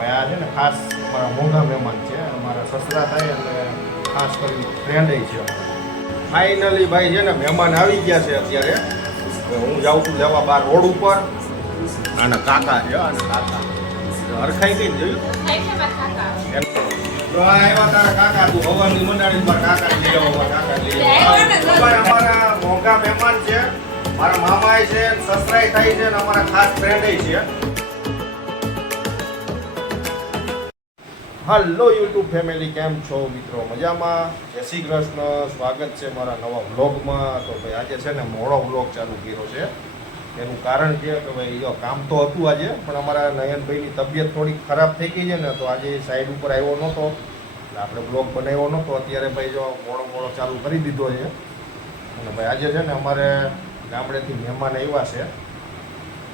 ભાઈ આ છે ને ખાસ અમારા મોંઘા મહેમાન છે, અમારા સસરા થાય અને ખાસ કરીને ફ્રેન્ડ છે. ફાઇનલી ભાઈ છે ને મહેમાન આવી ગયા છે અત્યારે. હું જાઉં છું લેવા બહાર રોડ ઉપર. આના કાકા છે, આના કાકા હરખાઈ કઈ જોયું જો આવ્યા તારા કાકા, તું હવાની મંડાળી પર કાકા લઈ આવો, કાકા લઈ આવો. અમારા મોંઘા મહેમાન છે, મારા મામાય છે, સસરાય થાય છે અને અમારા ખાસ ફ્રેન્ડ છે. હલો યુટ્યુબ ફેમિલી, કેમ છો મિત્રો? મજામાં? જય શ્રી કૃષ્ણ, સ્વાગત છે મારા નવા વ્લોગમાં. તો ભાઈ આજે છે ને મોડો વ્લોગ ચાલુ કર્યો છે. એનું કારણ છે કે ભાઈ જો કામ તો હતું આજે, પણ અમારા નયનભાઈની તબિયત થોડી ખરાબ થઈ ગઈ છે ને, તો આજે સાઈડ ઉપર આવ્યો નહોતો એટલે આપણે બ્લોગ બનાવ્યો નહોતો. અત્યારે ભાઈ જો મોડો ચાલુ કરી દીધો છે. અને ભાઈ આજે છે ને અમારે ગામડેથી મહેમાન આવ્યા છે,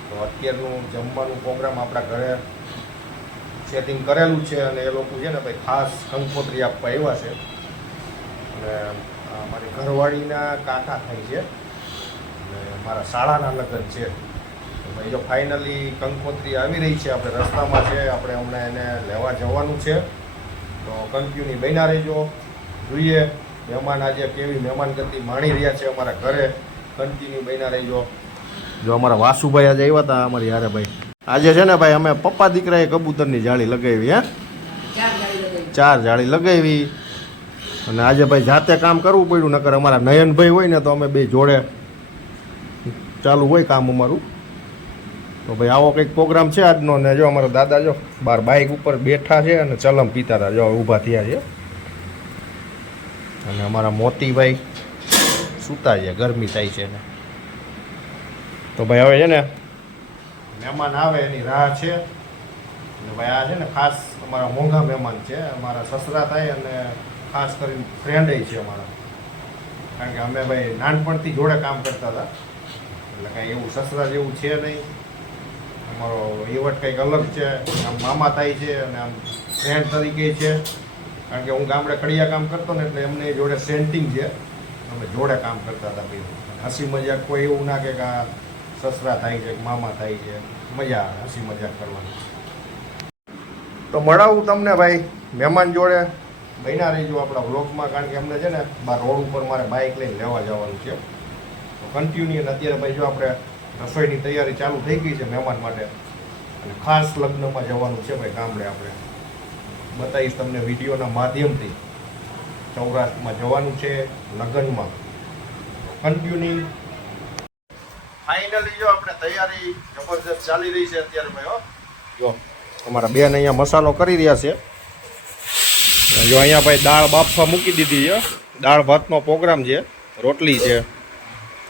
તો અત્યારનું જમવાનું પ્રોગ્રામ આપણા ઘરે સેટિંગ કરેલું છે અને એ લોકો છે ને ભાઈ ખાસ કંકોત્રી આપવા આવ્યા છે. અને અમારી ઘરવાળીના કાકા થાય છે અને મારા શાળાના લગ્ન છે. તો ભાઈ જો ફાઇનલી કંકોત્રી આવી રહી છે, આપણે રસ્તામાં છે, આપણે હમણાં એને લેવા જવાનું છે. તો કન્ટિન્યુ બન્યા રહેજો, જોઈએ મહેમાન આજે કેવી મહેમાનગતિ માણી રહ્યા છે અમારા ઘરે. કન્ટિન્યુ બન્યા રહેજો. જો અમારા વાસુભાઈ આજે આવ્યા હતા અમારી યારે ભાઈ. આજે છે ને ભાઈ અમે પપ્પા દીકરાએ કબૂતરની જાળી લગાવી, હે 4 જાળી લગાવી. અને આજે ભાઈ જાતે કામ કરવું પડ્યું, નકર અમારા નયનભાઈ હોય ને તો અમે બે જોડે ચાલુ હોય કામ અમારું. તો ભાઈ આવો કંઈક પ્રોગ્રામ છે આજનો. ને જો અમારા દાદા જો બહાર બાઇક ઉપર બેઠા છે અને ચલમ પીતા હતા, જો ઊભા થયા છે. અને અમારા મોતીભાઈ સૂતા છે, ગરમી થાય છે ને. તો ભાઈ હવે છે ને મહેમાન આવે એની રાહ છે. અને ભાઈ આ છે ને ખાસ અમારા મોંઘા મહેમાન છે, અમારા સસરા થાય અને ખાસ કરીને ફ્રેન્ડ છે અમારા. કારણ કે અમે ભાઈ નાનપણથી જોડે કામ કરતા હતા, એટલે કાંઈ એવું સસરા જેવું છે નહીં. અમારો એવટ કંઈક અલગ છે, આમ મામા થાય છે અને આમ ફ્રેન્ડ તરીકે છે. કારણ કે હું ગામડે કડિયા કામ કરતો ને એટલે એમને જોડે સેન્ટિંગ છે, અમે જોડે કામ કરતા હતા ભાઈ. હસી મજાક કોઈ એવું ના કે આ સસરા થાય છે, મામા થાય છે, મજા આવે હસી મજાક કરવાની. તો મળાવું તમને ભાઈ મહેમાન જોડે. બન્યા રહીજો આપણા વ્લોગમાં, કારણ કે અમને છે ને બહાર રોડ ઉપર મારે બાઇક લઈને લેવા જવાનું છે. તો કન્ટિન્યુ. અત્યારે ભાઈ જો આપણે રસોઈની તૈયારી ચાલુ થઈ ગઈ છે મહેમાન માટે. અને ખાસ લગ્નમાં જવાનું છે ભાઈ ગામડે. આપણે બતાવીશ તમને વિડીયોના માધ્યમથી. સૌરાષ્ટ્રમાં જવાનું છે લગ્નમાં. કન્ટિન્યુ. ફાઇનલી જો આપણે તૈયારી જબરદસ્ત ચાલી રહી છે અત્યારે ભાઈ. હો જો અમારા બેન અહીંયા મસાલો કરી રહ્યા છે. જો અહીંયા ભાઈ દાળ બાફવા મૂકી દીધી છે. દાળ ભાતનો પ્રોગ્રામ છે, રોટલી છે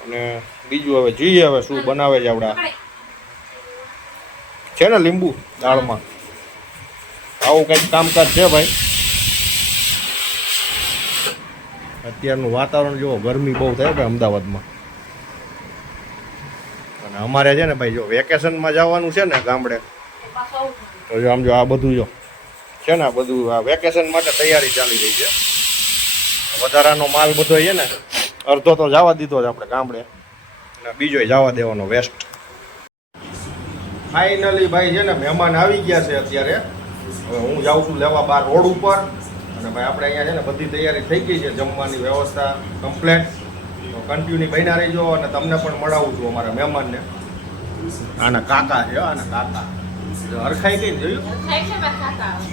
અને બીજું હવે જોઈએ હવે શું બનાવે છે. આપણા છે ને લીંબુ દાળમાં, આવું કંઈક કામકાજ છે ભાઈ. અત્યારનું વાતાવરણ જુઓ, ગરમી બહુ થાય ભાઈ અમદાવાદમાં. અને અમારે છે ને ભાઈ જો વેકેશનમાં જવાનું છે ને ગામડે, તો જો આમ જો આ બધું જો છે ને, આ બધું આ વેકેશન માટે તૈયારી ચાલી રહી છે. વધારાનો માલ બધો છે ને અડધો તો જવા દીધો છે આપણે ગામડે, અને બીજો જવા દેવાનો વેસ્ટ. ફાઇનલી ભાઈ છે ને મહેમાન આવી ગયા છે અત્યારે. હવે હું જાઉં છું લેવા બહાર રોડ ઉપર. અને ભાઈ આપણે અહીંયા છે ને બધી તૈયારી થઈ ગઈ છે, જમવાની વ્યવસ્થા કમ્પ્લેટ. તો કન્ટિન્યુ બન્યા રહીજો અને તમને પણ મળાવું છું અમારા મહેમાનને. આના કાકા છે, આના કાકા હરખાઈ કઈ જોયું,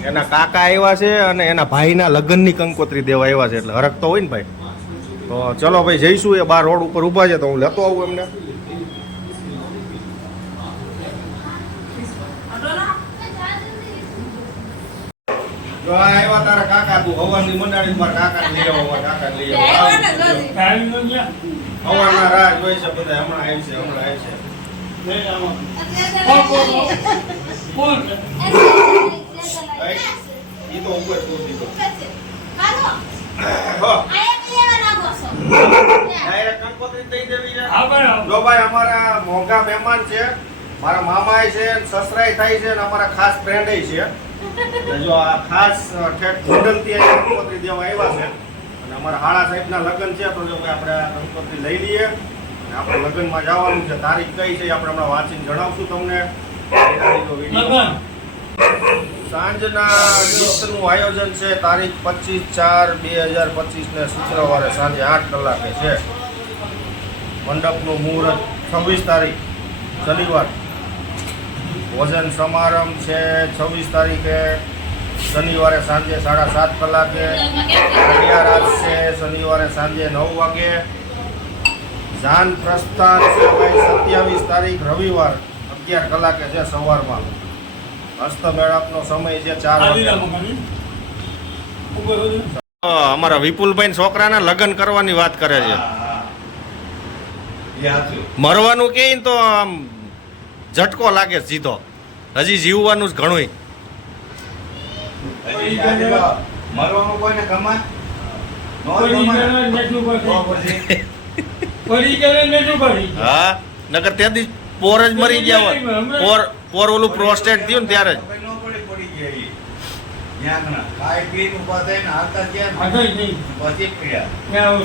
એના કાકા આવ્યા છે અને એના ભાઈના લગ્નની કંકોત્રી દેવા આવ્યા છે, એટલે હરખ તો હોય ને ભાઈ. તો ચલો ભાઈ જઈશું. એ બાર રોડ ઉપર ઊભા છે, તો હું લેતો આવું એમને. જો આવ્યા તારા કાકા, તું હવાની મંડાળી પર કાકા લઈ આવો, કાકા લઈ આવો. હવાના રાહ જોઈ છે બધા, હમણાં આવી છે, હમણાં આવી છે. ઈ તો ઉપર પૂછી દો. જો ભાઈ અમારા મોંઘા મહેમાન છે, મારા મામાય છે, સસરાય થાય છે અને અમારા ખાસ ફ્રેન્ડ છે. જો આ ખાસ ગોંડલથી કંકોત્રી દેવા આવ્યા છે. અને અમારા હાળા સાહેબના લગ્ન છે, તો જો આપણે આ કંકોત્રી લઈ લઈએ. આપણે લગ્નમાં જવાનું છે. તારીખ કઈ છે આપણે હમણાં વાંચીને જણાવશું તમને. સાંજના ગીતનું આયોજન છે તારીખ 25/4/2025 ને શુક્રવારે સાંજે 8 કલાકે છે. મંડપનું મુહૂર્ત 26 તારીખ શનિવાર. ભોજન સમારંભ છે 26 તારીખે શનિવારે સાંજે 7:30 કલાકે. કન્યારાજ છે શનિવારે સાંજે 9 વાગે. જાન પ્રસ્થાન છે ભાઈ 27 તારીખ રવિવાર 11 કલાકે છે સવારમાં. હસ્તમેળાપનો સમય છે 4 વાગે. અમારા વિપુલભાઈ છોકરાના લગ્ન કરવાની વાત કરે છે. મરવાનું કે તો આમ ઝટકો લાગે સીધો. હજી જીવવાનું જ ઘણું. મરવાનું કોઈને કમાય હા નકર ત્યાંથી પોર જ મરી ગયા હોય. પોર ઓલું પ્રોસ્ટેટ થયું ને ત્યારે જ.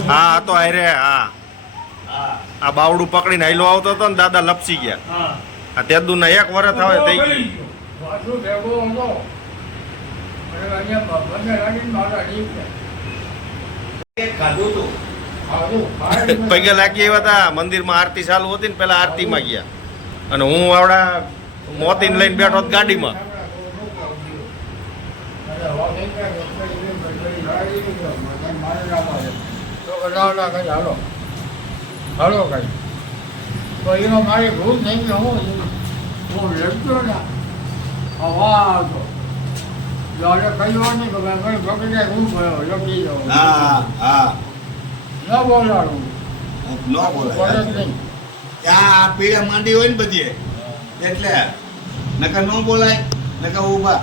હા તો અરે હા આ બાવડું પકડીને હાઈલો આવતો હતો ને દાદા લપસી ગયા. આ તેદુ ના 1 વર્ષ આવે થઈ ગયું. પગે લાગી આવ્યા હતા મંદિરમાં આરતી ચાલુ હતી ને પેલા આરતીમાં ગયા અને હું આવડા મોતીને લઈને બેઠો ગાડીમાં. હાલો કઈ તો એમાં મારી ભૂલ થઈ ગઈ. હું લડતો ને હવા હતો એટલે કહ્યું નહીં કે ભાઈ પકડીને હું ગયો લખી જાઉં. ન બોલાડું ન બોલાય નહીં. ત્યાં પીડા માંડી હોય ને બધી એટલે નકર ન બોલાય નકર ઊભા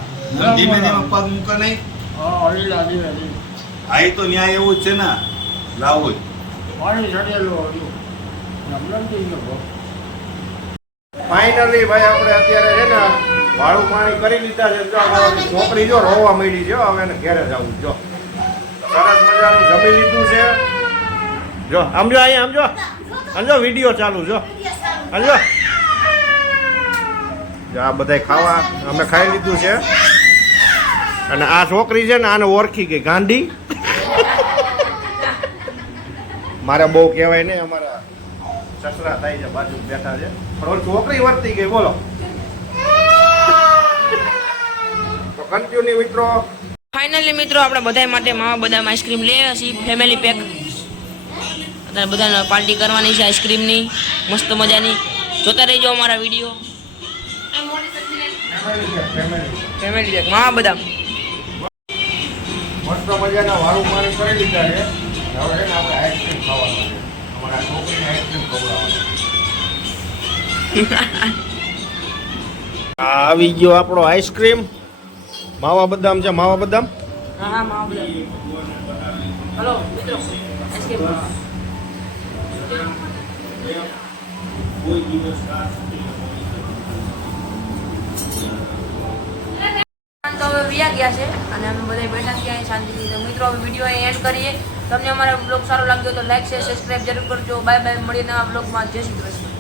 ધીમે ધીમે પગ મૂકે નહીં. હા હરીલા ધીરે ધીરે આ તો ન્યાય એવું જ છે ને લાવું જ પાણી ચડેલું હતું. ફાઇનલી ભાઈ આપણે અત્યારે છે ને વાળું પાણી કરી લીધા છે. જો અમારી છોકરી જો રોવા માંડી છે. હવે એને ઘેરે જવું. જો સરસ મજાનું જમી લીધું છે. જો સમજો અહીંયા સમજો સમજો વિડીયો ચાલુ જો સમજો. જો આ બધા ખાવા અમે ખાઈ લીધું છે અને આ છોકરી છે ને આને ઓળખી ગઈ ગાંધી. મારે બહુ કહેવાય નહીં અમારા સસરા થાય છે બાજુ બેઠા છે પણ છોકરી વર્તી ગઈ. બોલો તો કન્ટિન્યુ મિત્રો. ફાઇનલી મિત્રો આપણે બધા માટે માવા બદામ આઈસ્ક્રીમ લઈએ છીએ ફેમિલી પેક. અત્યારે બધાને પાર્ટી કરવાની છે આઈસ્ક્રીમની મસ્ત મજાની. જોતા રહેજો અમારા વિડીયો. ફેમિલી પેક માવા બદામ મસ્ત મજાના વાળું પાણી કરી લીધા છે. હવે છે ને આપણે આઈસ્ક્રીમ ખાવાનું છે. અમારા છોકરીને આઈસ્ક્રીમ ખવડાવવાનું. આવી ગયો આપણો આઈસ્ક્રીમ. માવા બદામ છે. માવા બદામ હા હા માવા બદામ. હલો મિત્રો આઈસ્ક્રીમ તો હવે વ્યા ગયા છે અને અમે બધા બેઠા છીએ શાંતિથી. તો મિત્રો હવે વિડીયો એન્ડ કરીએ. તમને અમારો બ્લોગ સારો લાગ્યો તો લાઈક શેર સબસ્ક્રાઈબ જરૂર કરજો. Bye bye. મળીએ નવા બ્લોગમાં. જય શ્રી કૃષ્ણ.